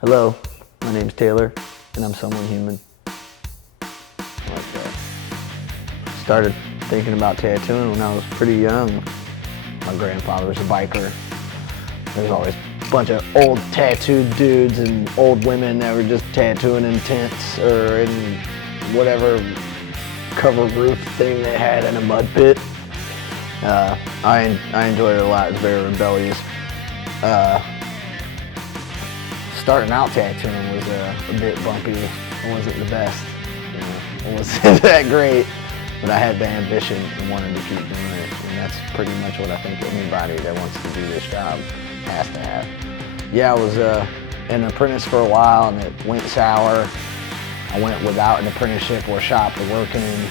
Hello, my name's Taylor, and I'm someone human. Started thinking about tattooing when I was pretty young. My grandfather was a biker. There's always a bunch of old tattooed dudes and old women that were just tattooing in tents or in whatever cover roof thing they had in a mud pit. I enjoyed it a lot. It's very rebellious. Starting out tattooing was a bit bumpy. It wasn't the best. It wasn't that great, but I had the ambition and wanted to keep doing it. And that's pretty much what I think anybody that wants to do this job has to have. Yeah, I was an apprentice for a while and it went sour. I went without an apprenticeship or shop to work in.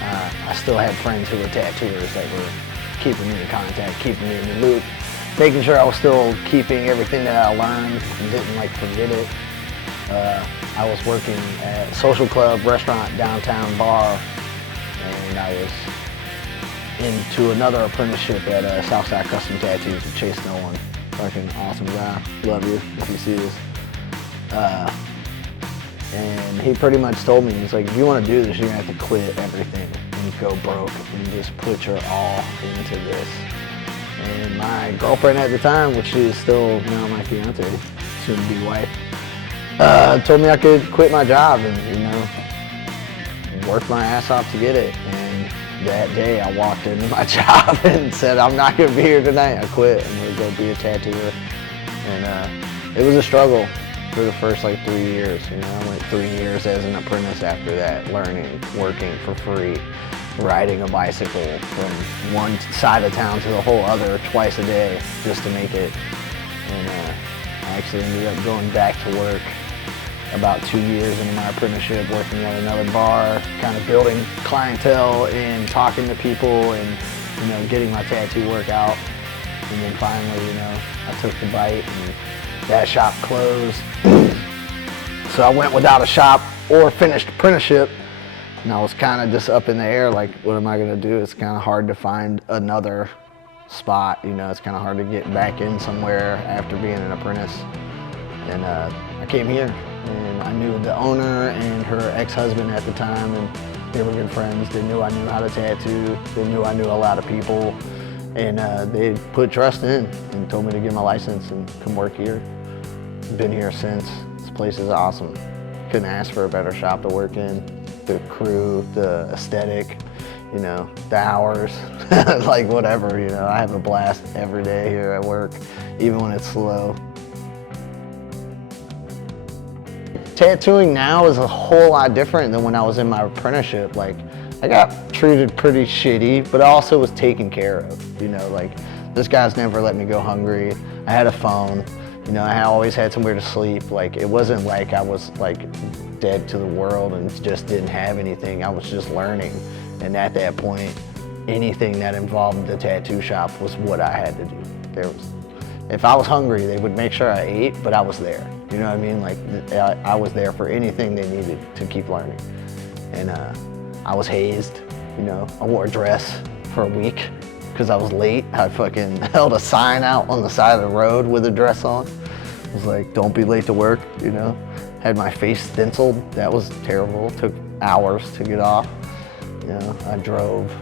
I still had friends who were tattooers that were keeping me in contact, keeping me in the loop, making sure I was still keeping everything that I learned and didn't forget it. I was working at a social club, restaurant, downtown bar, and I was into another apprenticeship at Southside Custom Tattoos with Chase Nolan. Fucking awesome guy. Love you if you see this. And he pretty much told me, he's like, if you want to do this, you're going to have to quit everything and go broke and just put your all into this. And my girlfriend at the time, which is still now my fiance, soon to be wife, told me I could quit my job and, work my ass off to get it. And that day I walked into my job and said, I'm not going to be here tonight. I quit. I'm going to go be a tattooer. And it was a struggle for the first 3 years. I went 3 years as an apprentice after that, learning, working for free, riding a bicycle from one side of town to the whole other twice a day just to make it. And I actually ended up going back to work about 2 years into my apprenticeship, working at another bar, kind of building clientele and talking to people and, getting my tattoo work out. And then finally, I took the bite and that shop closed. So I went without a shop or finished apprenticeship. And I was kind of just up in the air, what am I gonna do? It's kind of hard to find another spot, it's kind of hard to get back in somewhere after being an apprentice. And I came here, and I knew the owner and her ex-husband at the time, and they were good friends. They knew I knew how to tattoo. They knew I knew a lot of people. And they put trust in and told me to get my license and come work here. Been here since. This place is awesome. Couldn't ask for a better shop to work in. The crew, the aesthetic, the hours, whatever, I have a blast every day here at work, even when it's slow. Tattooing now is a whole lot different than when I was in my apprenticeship. I got treated pretty shitty, but I also was taken care of, this guy's never let me go hungry. I had a phone, I always had somewhere to sleep. It wasn't like I was dead to the world and just didn't have anything. I was just learning. And at that point, anything that involved the tattoo shop was what I had to do. If I was hungry, they would make sure I ate, but I was there. You know what I mean? I was there for anything they needed to keep learning. And I was hazed, I wore a dress for a week because I was late. I fucking held a sign out on the side of the road with a dress on. It was like, don't be late to work, Had my face stenciled. That was terrible. It took hours to get off. I drove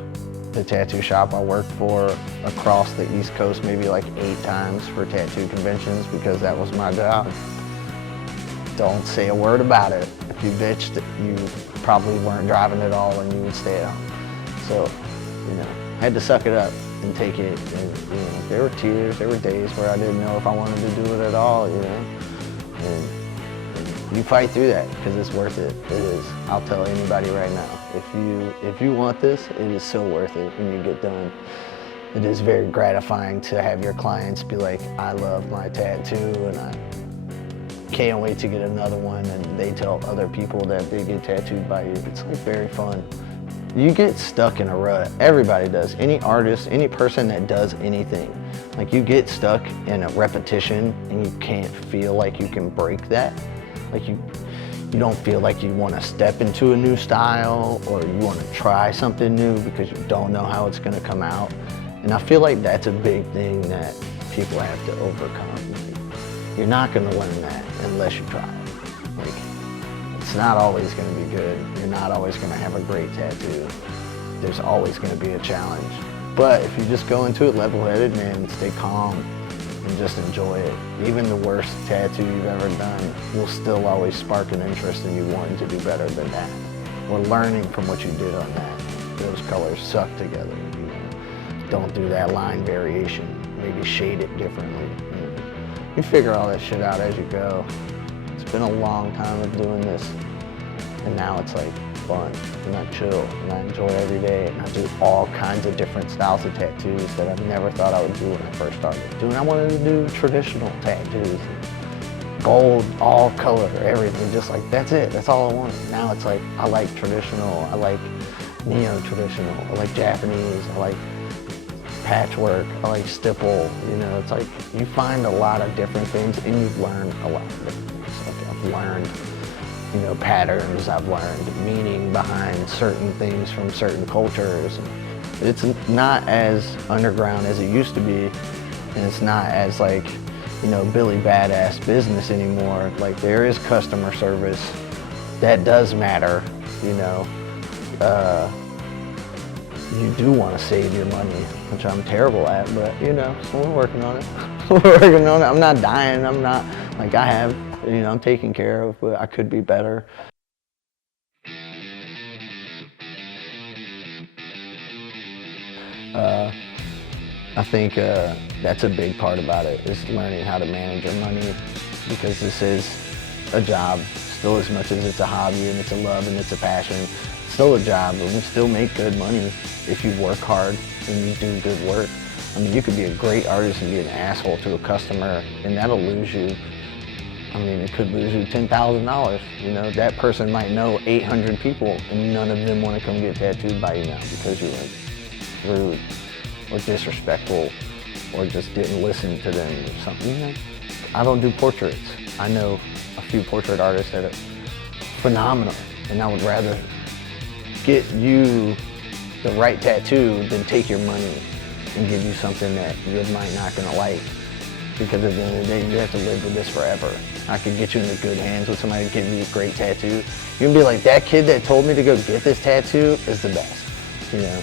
the tattoo shop I worked for across the East Coast maybe 8 times for tattoo conventions because that was my job. Don't say a word about it. If you bitched, you probably weren't driving at all and you would stay at home. So, I had to suck it up and take it. And, there were tears, there were days where I didn't know if I wanted to do it at all, And you fight through that because it's worth it. It is. I'll tell anybody right now. If you want this, it is so worth it when you get done. It is very gratifying to have your clients be like, I love my tattoo and I can't wait to get another one, and they tell other people that they get tattooed by you. It's very fun. You get stuck in a rut. Everybody does. Any artist, any person that does anything. You get stuck in a repetition and you can't feel like you can break that. You don't feel like you want to step into a new style or you want to try something new because you don't know how it's going to come out. And I feel like that's a big thing that people have to overcome. You're not going to learn that unless you try it. Like, it's not always going to be good. You're not always going to have a great tattoo. There's always going to be a challenge. But if you just go into it level-headed, man, stay calm and just enjoy it. Even the worst tattoo you've ever done will still always spark an interest in you wanting to do better than that. Or learning from what you did on that. Those colors suck together. You know? Don't do that line variation. Maybe shade it differently. You figure all that shit out as you go. It's been a long time of doing this, and now it's like fun, and I chill, and I enjoy every day, and I do all kinds of different styles of tattoos that I never thought I would do when I first started doing. I wanted to do traditional tattoos, gold, all color, everything, just like, that's it, that's all I wanted. Now it's like, I like traditional, I like neo-traditional, I like Japanese, I like patchwork, I like stipple, you know, it's like, you find a lot of different things, and you've learned a lot of different things. Like, I've learned, you know, patterns, I've learned meaning behind certain things from certain cultures. It's not as underground as it used to be, and it's not as like, you know, Billy Badass business anymore. Like, there is customer service. That does matter, you know. You do want to save your money, which I'm terrible at, but you know, so we're working on it. We're working on it. I'm not dying. I'm not, like, I have, you know, I'm taken care of, but I could be better. I think that's a big part about it, is learning how to manage your money, because this is a job still as much as it's a hobby and it's a love and it's a passion. It's still a job, but we still make good money if you work hard and you do good work. I mean, you could be a great artist and be an asshole to a customer, and that'll lose you. I mean, it could lose you $10,000. You know, that person might know 800 people, and none of them want to come get tattooed by you now because you were rude or disrespectful or just didn't listen to them or something. You know, I don't do portraits. I know a few portrait artists that are phenomenal, and I would rather get you the right tattoo than take your money and give you something that you might not gonna like. Because at the end of the day, you have to live with this forever. I could get you into good hands with somebody to give you a great tattoo. You can be like, that kid that told me to go get this tattoo is the best, you know?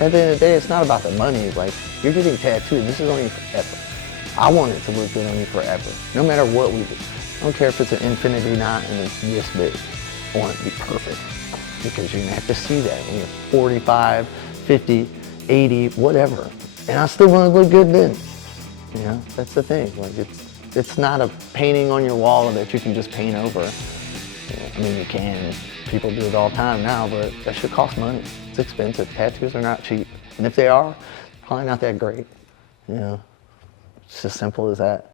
At the end of the day, it's not about the money. Like, you're getting tattooed, this is on you forever. I want it to look good on you forever, no matter what we do. I don't care if it's an infinity knot and it's this big. I want it to be perfect, because you're gonna have to see that when you're 45, 50, 80, whatever. And I still wanna look good then. You know, that's the thing. Like, it's not a painting on your wall that you can just paint over. You know, I mean, you can. People do it all the time now, but that shit costs money. It's expensive. Tattoos are not cheap. And if they are, probably not that great. You know, it's as simple as that.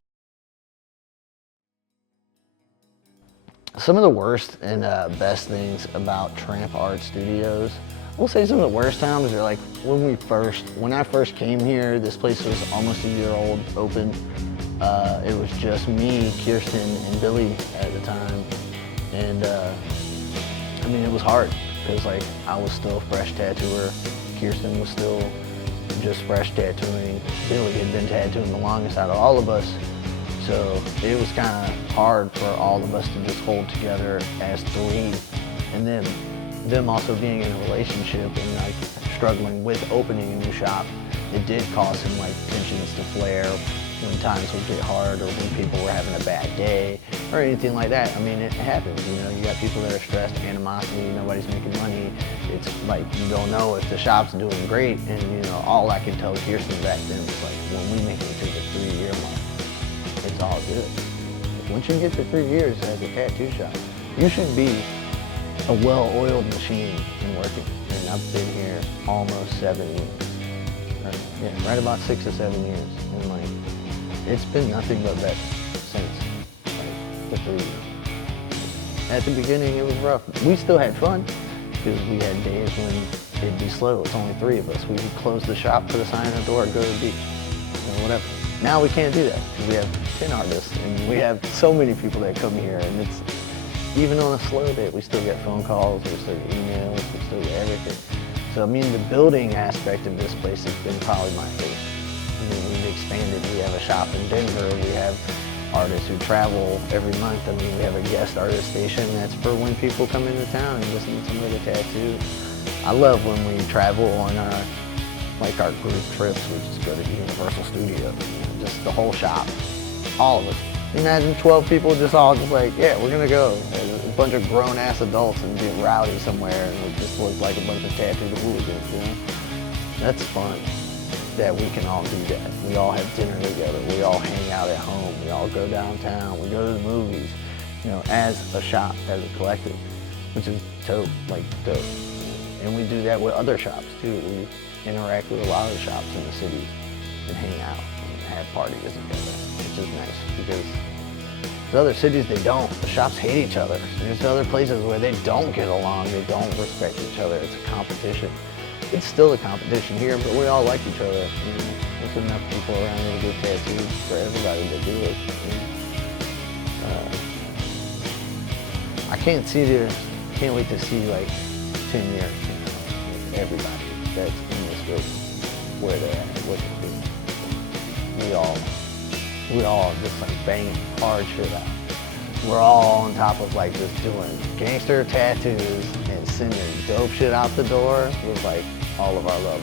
Some of the worst and best things about Tramp Art Studios, we'll say some of the worst times are like when I first came here, this place was almost a year old, open. It was just me, Kirsten, and Billy at the time. And I mean, it was hard, because like, I was still a fresh tattooer. Kirsten was still just fresh tattooing. Billy had been tattooing the longest out of all of us. So it was kind of hard for all of us to just hold together as three. And then them also being in a relationship and like struggling with opening a new shop, it did cause some like tensions to flare when times would get hard, or when people were having a bad day or anything like that. I mean, it happens, you know, you got people that are stressed, animosity, nobody's making money. It's like, you don't know if the shop's doing great. And you know, all I could tell Kirsten back then was like, when we make it to the 3-year mark, it's all good. Once you get to 3 years as a tattoo shop, you should be a well-oiled machine and working. And I've been here almost 7 years. Right about 6 or 7 years. And like, it's been nothing but better since like the 3 years. At the beginning, it was rough. We still had fun, because we had days when it'd be slow. It's only 3 of us. We would close the shop, put a sign on the door, go to the beach, you know, whatever. Now we can't do that, because we have 10 artists, and we have so many people that come here, and it's, even on a slow day, we still get phone calls, we still get emails, we still get everything. So I mean, the building aspect of this place has been probably my favorite. I mean, we've expanded. We have a shop in Denver. We have artists who travel every month. I mean, we have a guest artist station that's for when people come into town and just need somebody to tattoo. I love when we travel on our group trips. We just go to Universal Studios, just the whole shop, all of us. Imagine 12 people just all just like, yeah, we're gonna go. And a bunch of grown-ass adults and get rowdy somewhere, and we just look like a bunch of tattooed hooligans, you know? That's fun, that we can all do that. We all have dinner together, we all hang out at home, we all go downtown, we go to the movies, as a shop, as a collective, which is dope. And we do that with other shops too. We interact with a lot of the shops in the city and hang out and have parties together, which is nice because in other cities they don't. The shops hate each other. There's other places where they don't get along, they don't respect each other. It's a competition. It's still a competition here, but we all like each other. There's enough people around here to get tattoos for everybody to do it. I can't wait to see like 10 years, everybody that's in this business, where they're at, what they're doing. We all just like banging hard shit out. We're all on top of like just doing gangster tattoos and sending dope shit out the door with like all of our love.